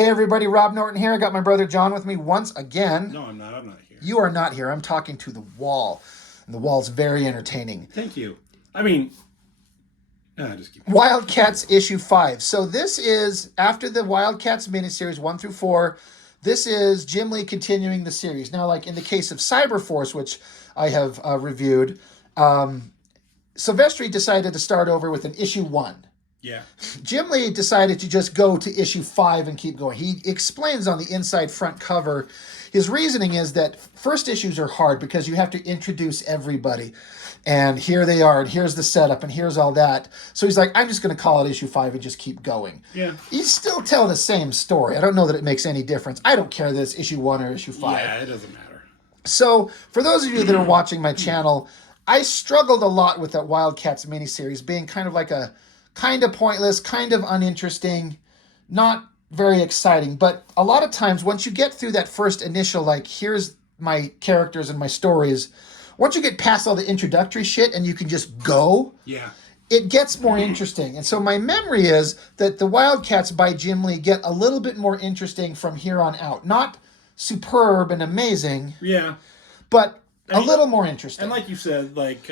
Hey everybody, Rob Norton here. I got my brother John with me once again. No, I'm not. I'm not here. You are not here. I'm talking to the wall. And the wall's very entertaining. Thank you. I mean, just keep. Wildcats issue 5. So this is after the Wildcats miniseries 1 through 4. This is Jim Lee continuing the series. Now, like in the case of Cyberforce, which I have reviewed, Silvestri decided to start over with an issue 1. Yeah. Jim Lee decided to just go to issue 5 and keep going. He explains on the inside front cover, his reasoning is that first issues are hard because you have to introduce everybody. And here they are, and here's the setup, and here's all that. So he's like, I'm just going to call it issue 5 and just keep going. Yeah. He's still telling the same story. I don't know that it makes any difference. I don't care that it's issue 1 or issue 5. Yeah, it doesn't matter. So for those of you that are watching my channel, I struggled a lot with that Wildcats miniseries being kind of like a kind of pointless, kind of uninteresting, not very exciting. But a lot of times, once you get through that first initial, like, here's my characters and my stories, once you get past all the introductory shit and you can just go, Yeah. it gets more interesting. And so my memory is that the Wildcats by Jim Lee get a little bit more interesting from here on out. Not superb and amazing, Yeah. but a little more interesting. And like you said, like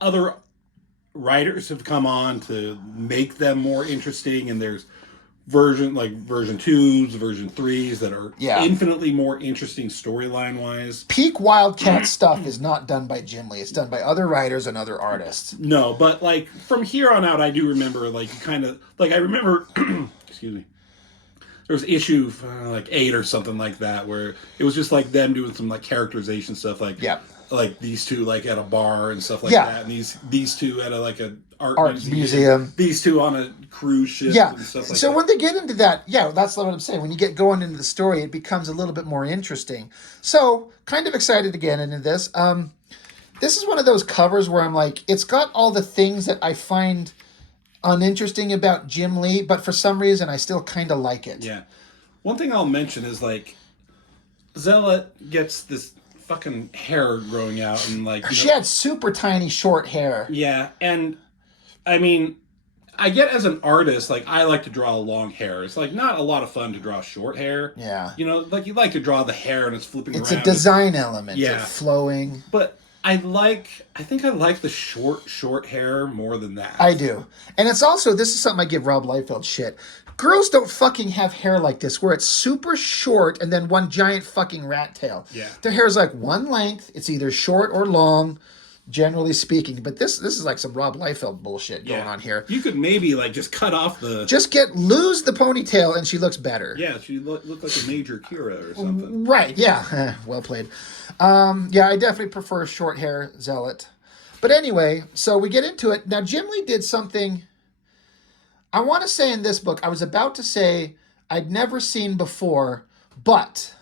other writers have come on to make them more interesting, and there's version 2s, version 3s that are infinitely more interesting storyline wise. Peak Wildcat stuff is not done by Jim Lee. It's done by other writers and other artists. No, but like from here on out, I do remember like kind of like I remember excuse me. There was issue like 8 or something like that where it was just like them doing some like characterization stuff, like like these two like at a bar and stuff like that, and these two at a art museum, these two on a cruise ship, and stuff like so that. when they get into that, that's what I'm saying. When you get going into the story, it becomes a little bit more interesting. So kind of excited to get into this. This is one of those covers where I'm like, it's got all the things that I find uninteresting about Jim Lee, but for some reason I still kind of like it. Yeah. One thing I'll mention is like Zealot gets this fucking hair growing out, and like she had super tiny short hair. Yeah, and I mean, I get as an artist, like I like to draw long hair. It's like not a lot of fun to draw short hair. Yeah. You know, like you like to draw the hair and it's flipping around. It's a design element. Of flowing. But I think I like the short hair more than that. I do. And it's also, this is something I give Rob Liefeld shit. Girls don't fucking have hair like this, where it's super short and then one giant fucking rat tail. Yeah. Their hair is like one length. It's either short or long, generally speaking. But this is like some Rob Liefeld bullshit going on here. You could maybe like just cut off the... Just lose the ponytail and she looks better. Yeah, she look like a Major Kira or something. Right, yeah. Well played. I definitely prefer short hair Zealot. But anyway, so we get into it. Now, Jim Lee did something... I want to say in this book, I was about to say I'd never seen before, but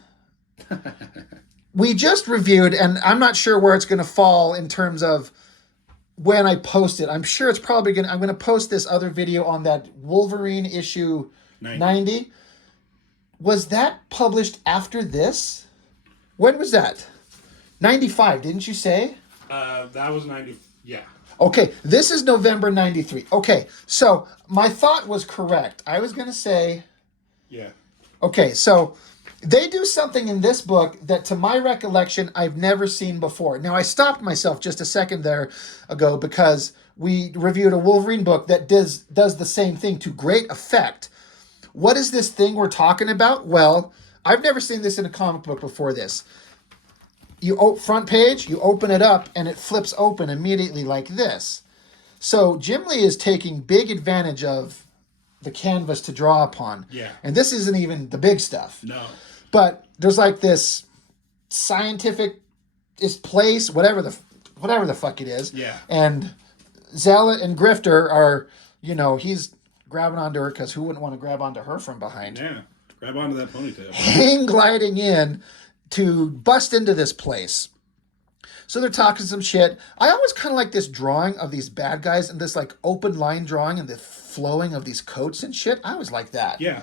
we just reviewed, and I'm not sure where it's going to fall in terms of when I post it. I'm sure it's probably I'm going to post this other video on that Wolverine issue 90. Was that published after this? When was that? 95, didn't you say? That was 90, yeah. Okay, this is November 93. Okay, so my thought was correct. I was going to say... Yeah. Okay, so they do something in this book that, to my recollection, I've never seen before. Now, I stopped myself just a second there ago because we reviewed a Wolverine book that does the same thing to great effect. What is this thing we're talking about? Well, I've never seen this in a comic book before this. Front page, you open it up, and it flips open immediately like this. So Jim Lee is taking big advantage of the canvas to draw upon. Yeah. And this isn't even the big stuff. No. But there's like this scientific place, whatever the fuck it is. Yeah. And Zealot and Grifter are, he's grabbing onto her because who wouldn't want to grab onto her from behind? Yeah. Grab onto that ponytail. Hang gliding in to bust into this place. So they're talking some shit. I always kind of like this drawing of these bad guys and this like open line drawing and the flowing of these coats and shit. I always like that. Yeah.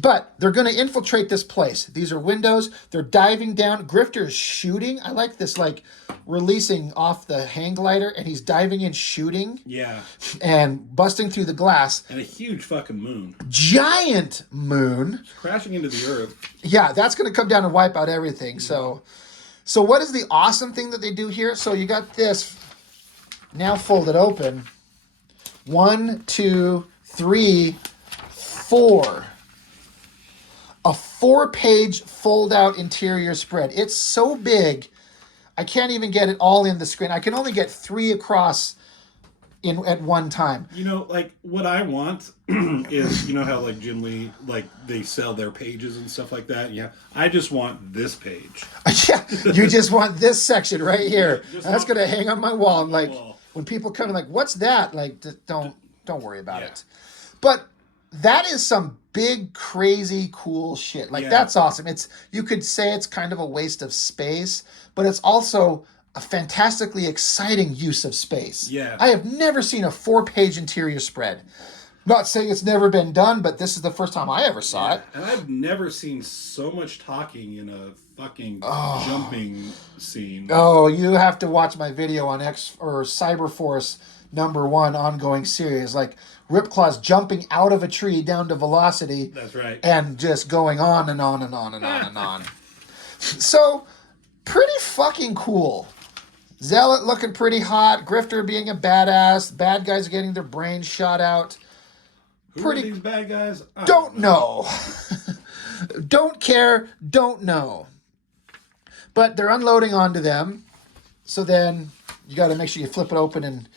But they're going to infiltrate this place. These are windows. They're diving down. Grifter is shooting. I like this, like, releasing off the hang glider, and he's diving in shooting. Yeah. And busting through the glass. And a huge fucking moon. Giant moon. It's crashing into the earth. Yeah, that's going to come down and wipe out everything. So what is the awesome thing that they do here? So you got this now folded open. 1, 2, 3, 4. A 4-page fold-out interior spread. It's so big, I can't even get it all in the screen. I can only get 3 across at one time. You know, like, what I want is, you know how, like, Jim Lee, like, they sell their pages and stuff like that? Yeah. I just want this page. Yeah, you just want this section right here. That's going to hang on my wall. And, like, when people come in, like, what's that? Like, don't worry about it. But that is some big, crazy, cool shit. Like, that's awesome. You could say it's kind of a waste of space, but it's also a fantastically exciting use of space. Yeah. I have never seen a 4-page interior spread. Not saying it's never been done, but this is the first time I ever saw it. And I've never seen so much talking in a fucking jumping scene. Oh, you have to watch my video on Cyberforce #1 ongoing series. Like, Ripclaw's jumping out of a tree down to velocity. That's right. And just going on and on and on and on and on. So, pretty fucking cool. Zealot looking pretty hot. Grifter being a badass. Bad guys getting their brains shot out. Who are these bad guys? Don't know. Don't care. Don't know. But they're unloading onto them. So then you got to make sure you flip it open and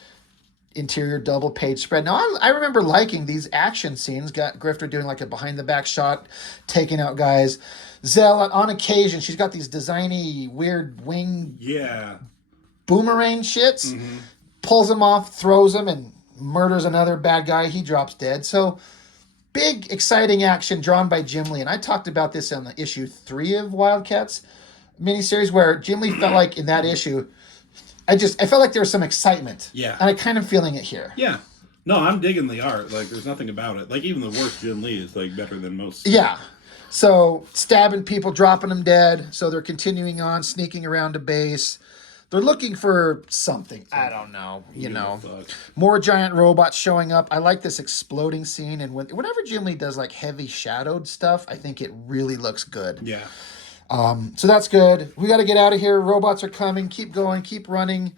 interior double page spread. Now, I remember liking these action scenes. Got Grifter doing like a behind the back shot, taking out guys. Zealot, on occasion, she's got these designy, weird wing boomerang shits. Mm-hmm. Pulls them off, throws them, and murders another bad guy. He drops dead. So, big, exciting action drawn by Jim Lee. And I talked about this on the issue 3 of Wildcats miniseries, where Jim Lee felt like in that issue, I felt like there was some excitement. Yeah. And I'm kind of feeling it here. Yeah. No, I'm digging the art. Like, there's nothing about it. Like, even the worst Jim Lee is, like, better than most. Yeah. So, stabbing people, dropping them dead. So, they're continuing on, sneaking around a base. They're looking for something. I don't know. You know. More giant robots showing up. I like this exploding scene. And whenever Jim Lee does, like, heavy shadowed stuff, I think it really looks good. Yeah. So that's good. We got to get out of here. Robots are coming. Keep going. Keep running.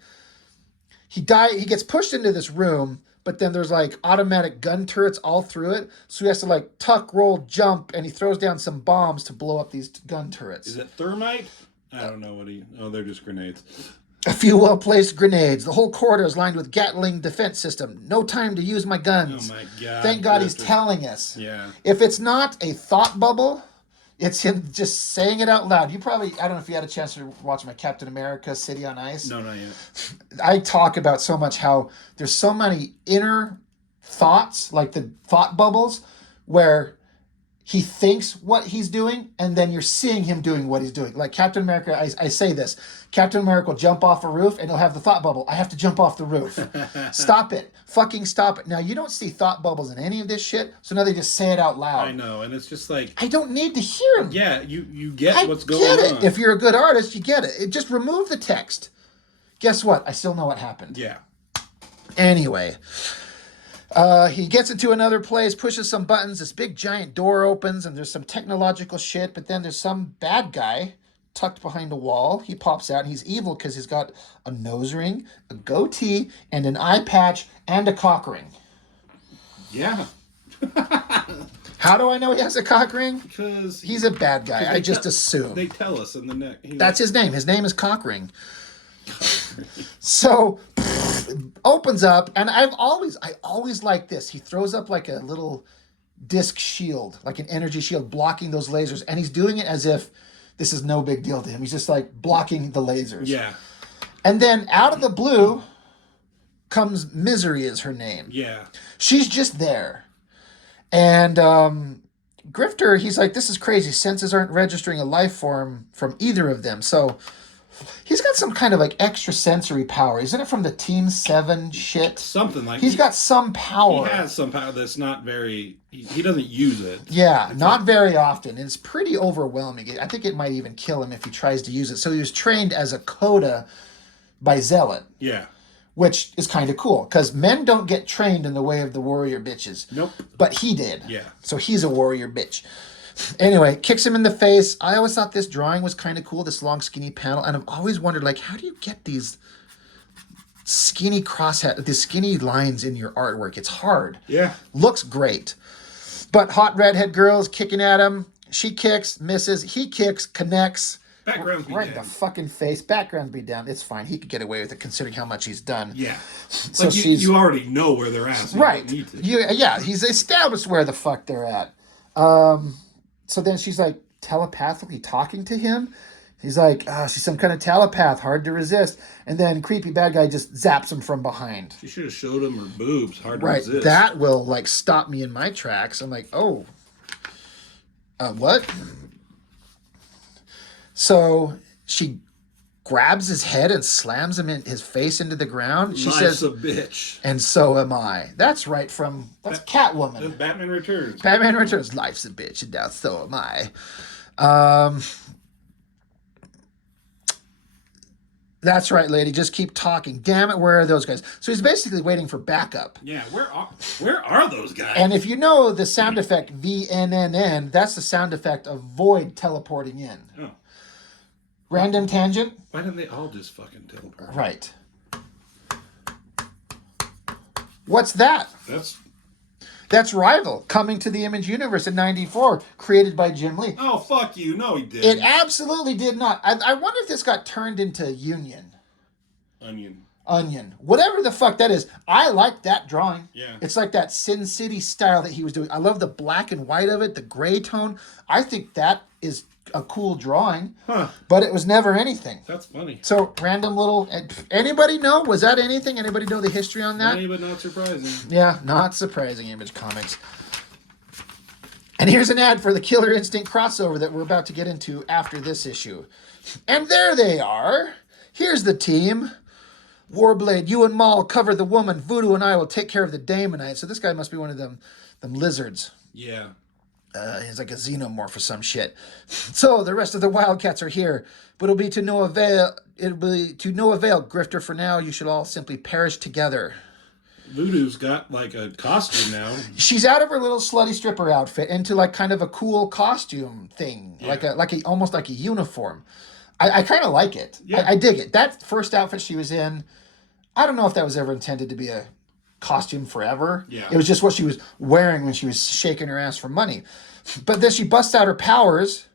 He gets pushed into this room, but then there's like automatic gun turrets all through it. So he has to like tuck, roll, jump, and he throws down some bombs to blow up these gun turrets. Is it thermite? I don't know what they're just grenades. A few well-placed grenades. The whole corridor is lined with Gatling defense system. No time to use my guns. Oh my God. Thank God he's telling us. Yeah. If it's not a thought bubble, it's him just saying it out loud. I don't know if you had a chance to watch my Captain America City on Ice. No, not yet. I talk about so much how there's so many inner thoughts, like the thought bubbles, where he thinks what he's doing, and then you're seeing him doing what he's doing. Like Captain America, I say this. Captain America will jump off a roof, and he'll have the thought bubble. I have to jump off the roof. Stop it. Fucking stop it. Now, you don't see thought bubbles in any of this shit, so now they just say it out loud. I know, and it's just like... I don't need to hear him. Yeah, you get what's going on. I get it. on. If you're a good artist, you get it. Just remove the text. Guess what? I still know what happened. Yeah. Anyway... he gets into another place, pushes some buttons, this big giant door opens, and there's some technological shit, but then there's some bad guy tucked behind a wall. He pops out, and he's evil because he's got a nose ring, a goatee, and an eye patch, and a cock ring. Yeah. How do I know he has a cock ring? Because... He's a bad guy. I just assume. They tell us in the neck. That's his name. His name is Cock Ring. So... opens up, and I always like this. He throws up like a little disc shield, like an energy shield, blocking those lasers, and he's doing it as if this is no big deal to him. He's just like blocking the lasers. Yeah. And then out of the blue comes Misery is her name. Yeah. She's just there. And Grifter, he's like, this is crazy. Senses aren't registering a life form from either of them. So He's got some kind of like extrasensory power. Isn't it from the Team 7 shit? Something like He's got some power. He has some power that's not very. He doesn't use it. Yeah, it's not very often. It's pretty overwhelming. I think it might even kill him if he tries to use it. So he was trained as a coda by Zealot. Yeah. Which is kind of cool, because men don't get trained in the way of the warrior bitches. Nope. But he did. Yeah. So he's a warrior bitch. Anyway, kicks him in the face. I always thought this drawing was kind of cool, this long, skinny panel. And I've always wondered, like, how do you get these skinny these skinny lines in your artwork? It's hard. Yeah. Looks great. But hot redhead girl's kicking at him. She kicks, misses. He kicks, connects. Background's be right in down. the fucking face. Background's be down. It's fine. He could get away with it considering how much he's done. Yeah. So like you already know where they're at. So right. You don't need to. Yeah, he's established where the fuck they're at. So then she's like telepathically talking to him. He's like, she's some kind of telepath, hard to resist. And then creepy bad guy just zaps him from behind. She should have showed him her boobs. Hard to right. resist. That will like stop me in my tracks. I'm like, oh, what? So she grabs his head and slams him in his face into the ground. She says, a bitch. And so am I. That's right from, that's Catwoman. That's Batman Returns. Batman Returns. Life's a bitch, and now so am I. That's right, lady. Just keep talking. Damn it, where are those guys? So he's basically waiting for backup. Yeah, where are those guys? And if you know the sound effect VNNN, that's the sound effect of Void teleporting in. Oh. Random tangent? Why didn't they all just fucking teleport? Right. What's that? That's Rival, coming to the Image universe in 94, created by Jim Lee. Oh, fuck you. No, he didn't. It absolutely did not. I wonder if this got turned into Union. Onion. Whatever the fuck that is. I like that drawing. Yeah. It's like that Sin City style that he was doing. I love the black and white of it, the gray tone. I think that is a cool drawing. Huh. But it was never anything. That's funny. So, random little... Anybody know? Was that anything? Anybody know the history on that? Funny, but not surprising. Yeah, not surprising, Image Comics. And here's an ad for the Killer Instinct crossover that we're about to get into after this issue. And there they are. Here's the team. Warblade, you and Maul cover the woman. Voodoo and I will take care of the Damonite. So this guy must be one of them lizards. Yeah. He's like a xenomorph or some shit. So the rest of the Wildcats are here, but it'll be to no avail. It'll be to no avail, Grifter. For now, you should all simply perish together. Voodoo's got like a costume now. She's out of her little slutty stripper outfit into like kind of a cool costume thing, Yeah. like a almost like a uniform. I kind of like it. Yeah. I dig it. That first outfit she was in, I don't know if that was ever intended to be a costume forever. Yeah. It was just what she was wearing when she was shaking her ass for money. But then she busts out her powers.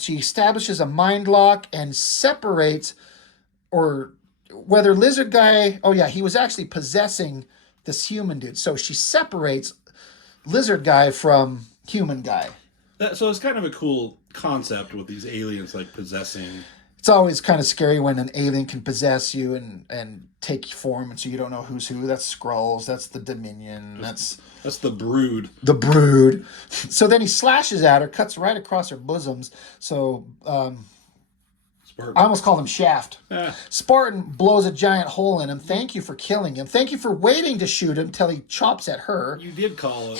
She establishes a mind lock and separates, or whether Lizard Guy, oh yeah, he was actually possessing this human dude. So she separates Lizard Guy from human guy. So it's kind of a cool concept with these aliens like possessing. It's always kind of scary when an alien can possess you and take form, and so you don't know who's who. That's Skrulls. That's the Dominion. That's the Brood. The Brood. So then he slashes at her, cuts right across her bosoms. So Spartan. I almost called him Shaft. Ah. Spartan blows a giant hole in him. Thank you for killing him. Thank you for waiting to shoot him till he chops at her. You did call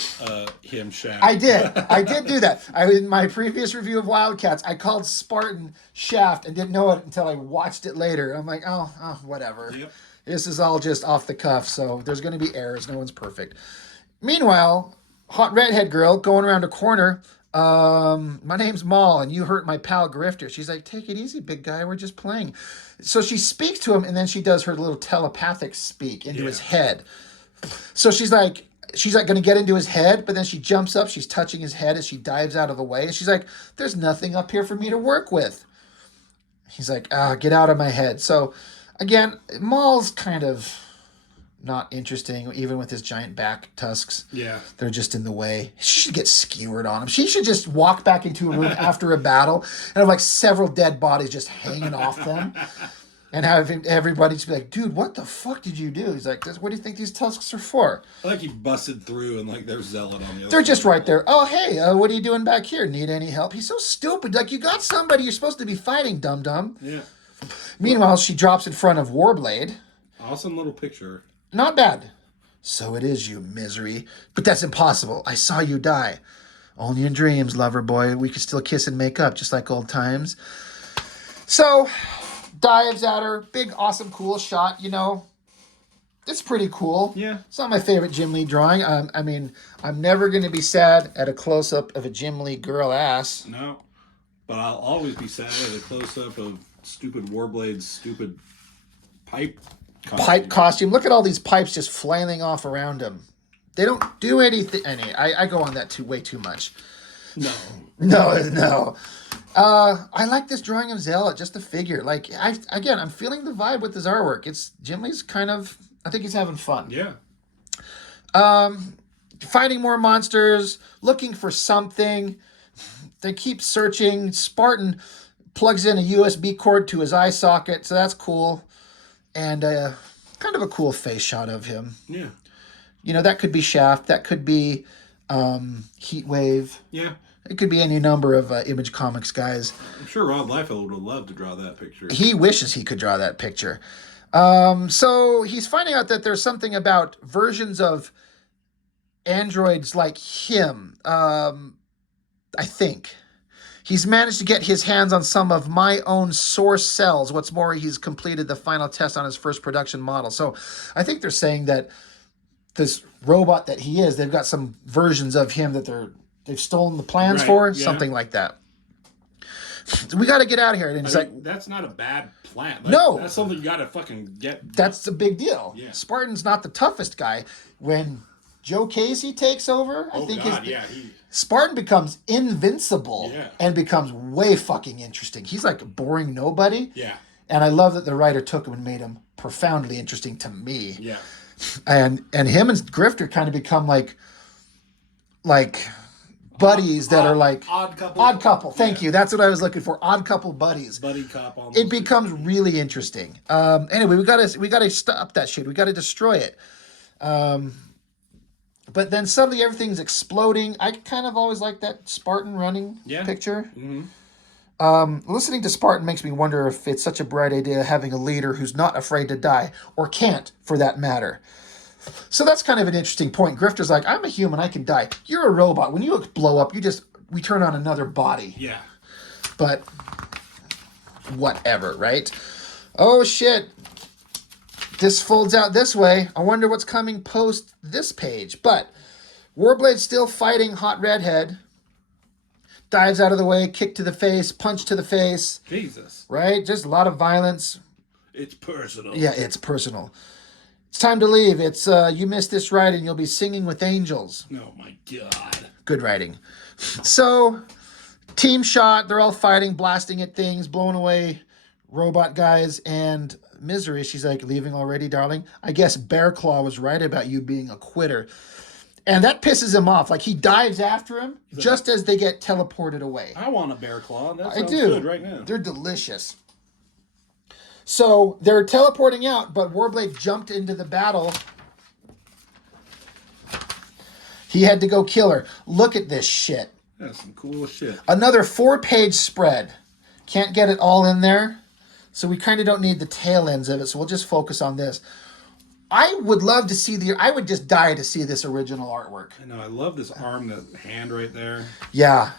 him Shaft. I did. I did do that. In my previous review of Wildcats, I called Spartan Shaft and didn't know it until I watched it later. I'm like, oh whatever. Yep. This is all just off the cuff, so there's going to be errors. No one's perfect. Meanwhile, hot redhead girl going around a corner. My name's Maul, and you hurt my pal Grifter. She's like, take it easy, big guy. We're just playing. So she speaks to him, and then she does her little telepathic speak into his head. So she's like going to get into his head, but then she jumps up. She's touching his head as she dives out of the way. And she's like, there's nothing up here for me to work with. He's like, get out of my head. So again, Maul's kind of not interesting, even with his giant back tusks. Yeah. They're just in the way. She should get skewered on him. She should just walk back into a room after a battle and have like several dead bodies just hanging off them. And have everybody just be like, dude, what the fuck did you do? He's like, what do you think these tusks are for? I like he busted through and like there's Zealot on the other They're just side. right there. Oh, hey, what are you doing back here? Need any help? He's so stupid. Like, you got somebody you're supposed to be fighting, dum-dum. Yeah. Meanwhile, she drops in front of Warblade. Awesome little picture. Not bad. So it is, you misery. But that's impossible. I saw you die. Only in dreams, lover boy. We could still kiss and make up, just like old times. So, dives at her. Big, awesome, cool shot. You know, it's pretty cool. Yeah. It's not my favorite Jim Lee drawing. I mean, I'm never going to be sad at a close-up of a Jim Lee girl ass. No. But I'll always be sad at a close-up of stupid Warblade's stupid pipe costume. Look at all these pipes just flailing off around him. They don't do anything. I go on that way too much. No. No. I like this drawing of Zealot, just the figure. Like, I'm feeling the vibe with his artwork. It's Jim Lee's kind of, I think he's having fun. Yeah. Fighting more monsters, looking for something. They keep searching. Spartan plugs in a USB cord to his eye socket, so that's cool. And kind of a cool face shot of him. Yeah. You know, that could be Shaft. That could be Heat Wave. Yeah. It could be any number of Image Comics guys. I'm sure Rob Liefeld would have loved to draw that picture. He wishes he could draw that picture. So he's finding out that there's something about versions of androids like him. I think. He's managed to get his hands on some of my own source cells. What's more, he's completed the final test on his first production model. So I think they're saying that this robot that he is, they've got some versions of him that they've stolen the plans for, something like that. We got to get out of here. And it's like, that's not a bad plan. No. That's something you got to fucking get. That's a big deal. Yeah. Spartan's not the toughest guy. When Joe Casey takes over, I think Spartan becomes invincible and becomes way fucking interesting. He's like a boring nobody. Yeah. And I love that the writer took him and made him profoundly interesting to me. Yeah. And him and Grifter kind of become like buddies that are like odd couple. Odd couple. Thank you. That's what I was looking for. Odd couple buddies. Buddy cop. Almost. It becomes really interesting. Anyway, we gotta stop that shit. We gotta destroy it. But then suddenly everything's exploding. I kind of always like that Spartan running picture. Mm-hmm. Listening to Spartan makes me wonder if it's such a bright idea having a leader who's not afraid to die, or can't, for that matter. So that's kind of an interesting point. Grifter's like, I'm a human, I can die. You're a robot. When you blow up, we turn on another body. Yeah. But whatever, right? Oh, shit. This folds out this way. I wonder what's coming post this page. But Warblade's still fighting Hot Redhead. Dives out of the way, kick to the face, punch to the face. Jesus. Right? Just a lot of violence. It's personal. Yeah, it's personal. It's time to leave. It's you missed this ride and you'll be singing with angels. Oh my God. Good writing. So, team shot. They're all fighting, blasting at things, blowing away robot guys, and Misery. She's like, leaving already, darling? I guess Bear Claw was right about you being a quitter. And that pisses him off. Like, he dives after him just as they get teleported away. I want a Bear Claw. That I sounds do. good right now. They're delicious. So they're teleporting out, but Warblade jumped into the battle. He had to go kill her. Look at this shit. That's some cool shit. Another 4-page spread. Can't get it all in there. So we kind of don't need the tail ends of it. So we'll just focus on this. I would love to see I would just die to see this original artwork. I know. I love this arm, the hand right there. Yeah.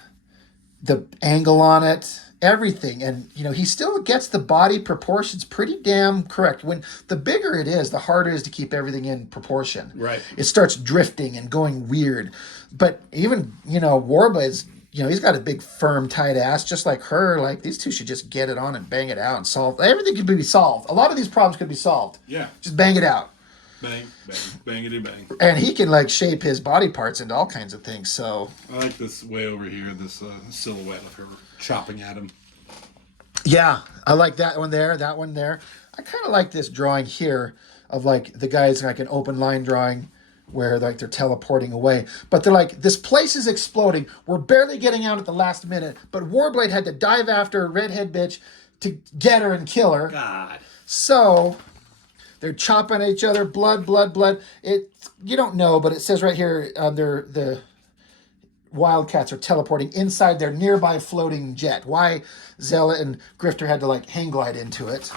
The angle on it. Everything. And, he still gets the body proportions pretty damn correct. When the bigger it is, the harder it is to keep everything in proportion. Right. It starts drifting and going weird. But even, Warblade's, he's got a big, firm, tight ass, just like her. Like, these two should just get it on and bang it out and solve. Everything could be solved. A lot of these problems could be solved. Yeah. Just bang it out. Bang, bang, bangity bang. And he can, shape his body parts into all kinds of things, so. I like this way over here, this silhouette of her chopping at him. Yeah, I like that one there, that one there. I kind of like this drawing here of, the guys, an open line drawing where, they're teleporting away. But they're like, this place is exploding. We're barely getting out at the last minute, but Warblade had to dive after a redhead bitch to get her and kill her. God. So they're chopping at each other, blood. You don't know, but it says right here, the Wildcats are teleporting inside their nearby floating jet. Why Zealot and Grifter had to like hang glide into it,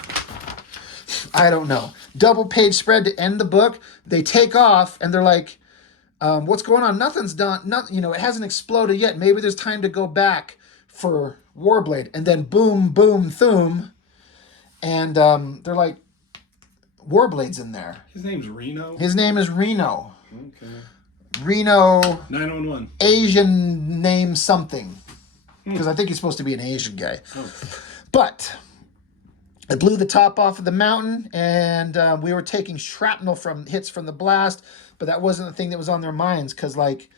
I don't know. Double page spread to end the book. They take off and they're like, what's going on? Nothing's done. Nothing, it hasn't exploded yet. Maybe there's time to go back for Warblade. And then boom, boom, thoom. And they're like, Warblade's in there. His name's Reno? His name is Reno. Okay. Reno. 911. Asian name something. Because I think he's supposed to be an Asian guy. Oh. But it blew the top off of the mountain, and we were taking shrapnel from hits from the blast, but that wasn't the thing that was on their minds, because, like,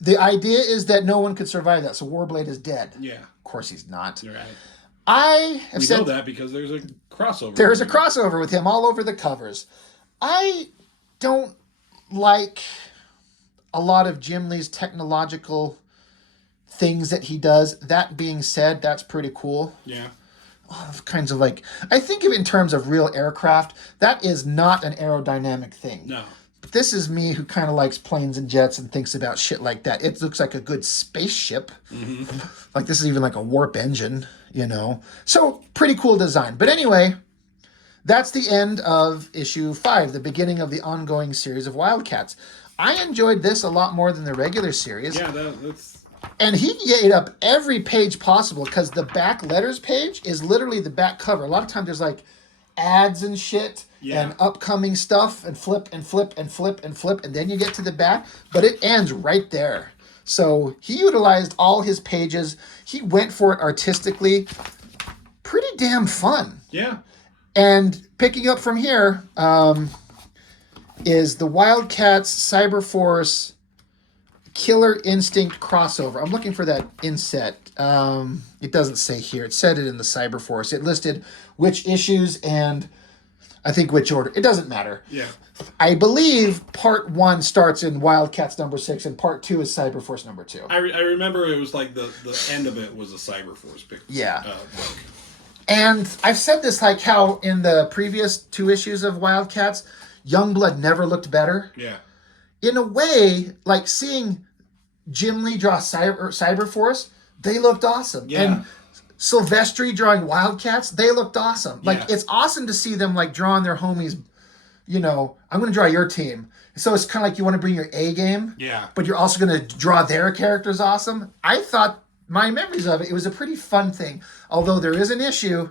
the idea is that no one could survive that, so Warblade is dead. Yeah. Of course he's not. You're right. I have said know that because there's a crossover. There's a crossover with him all over the covers. I don't like a lot of Jim Lee's technological things that he does. That being said, that's pretty cool. Yeah. Kinds of like, I think of it in terms of real aircraft. That is not an aerodynamic thing. No. But this is me who kind of likes planes and jets and thinks about shit like that. It looks like a good spaceship. Mm-hmm. Like this is even like a warp engine, So pretty cool design. But anyway, that's the end of issue 5, the beginning of the ongoing series of Wildcats. I enjoyed this a lot more than the regular series. Yeah, that's... And he ate up every page possible because the back letters page is literally the back cover. A lot of times there's like ads and shit and upcoming stuff and flip and flip and flip and flip. And then you get to the back, but it ends right there. So he utilized all his pages. He went for it artistically. Pretty damn fun. Yeah. And picking up from here is the Wildcats Cyberforce Killer Instinct crossover. I'm looking for that inset. It doesn't say here. It said it in the Cyberforce. It listed which issues and I think which order. It doesn't matter. Yeah. I believe part 1 starts in Wildcats number 6 and part 2 is Cyberforce number 2. I remember it was like the end of it was a Cyberforce book. Yeah. Book. And I've said this like how in the previous 2 issues of Wildcats, Youngblood never looked better. Yeah. In a way, like seeing Jim Lee draw Cyberforce, they looked awesome. Yeah. And Silvestri drawing Wildcats, they looked awesome. Like, it's awesome to see them, like, drawing their homies, I'm going to draw your team. So it's kind of like you want to bring your A game. Yeah. But you're also going to draw their characters awesome. I thought, my memories of it was a pretty fun thing. Although there is an issue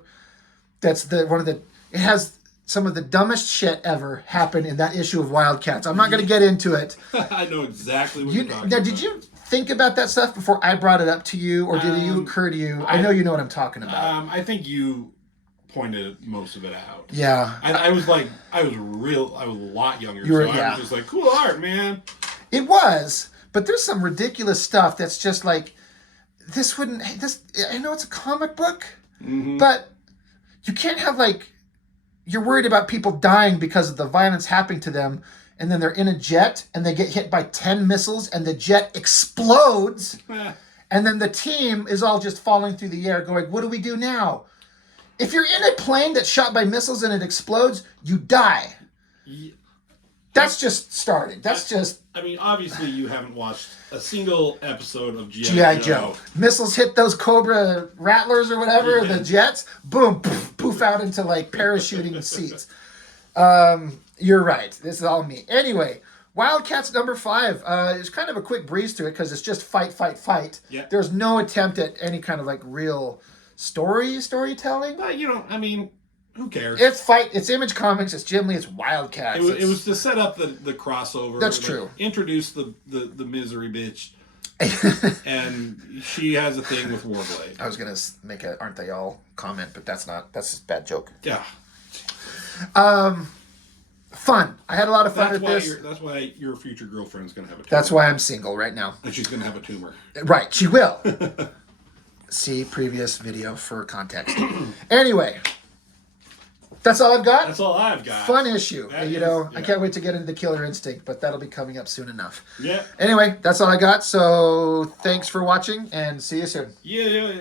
that's it has some of the dumbest shit ever happen in that issue of Wildcats. I'm not going to get into it. I know exactly what you're talking about. Now, did you think about that stuff before I brought it up to you, or did it occur to you? I know you know what I'm talking about. I think you pointed most of it out. Yeah. I was a lot younger, I was just like, cool art, man. It was, but there's some ridiculous stuff that's just like, I know it's a comic book, but you can't have like, you're worried about people dying because of the violence happening to them, and then they're in a jet and they get hit by 10 missiles and the jet explodes, and then the team is all just falling through the air going, what do we do now? If you're in a plane that's shot by missiles and it explodes, you die. Yeah. That's just starting. I mean, obviously you haven't watched a single episode of G.I. Joe. Missiles hit those Cobra Rattlers or whatever, the jets, boom, poof out into like parachuting seats. You're right. This is all me. Anyway, Wildcats number 5 is kind of a quick breeze through it because it's just fight, fight, fight. Yeah. There's no attempt at any kind of like real storytelling. But, who cares? It's fight. It's Image Comics. It's Jim Lee. It's Wildcats. It was to set up the crossover. That's true. Introduce the misery bitch. And she has a thing with Warblade. I was going to make a "Aren't they all?" comment, but that's just a bad joke. Yeah. Fun. I had a lot of fun with this. That's why your future girlfriend's going to have a tumor. That's why I'm single right now. And she's going to have a tumor. Right. She will. See previous video for context. Anyway. That's all I've got? That's all I've got. Fun issue. I can't wait to get into the Killer Instinct, but that'll be coming up soon enough. Yeah. Anyway, that's all I got. So thanks for watching and see you soon. Yeah.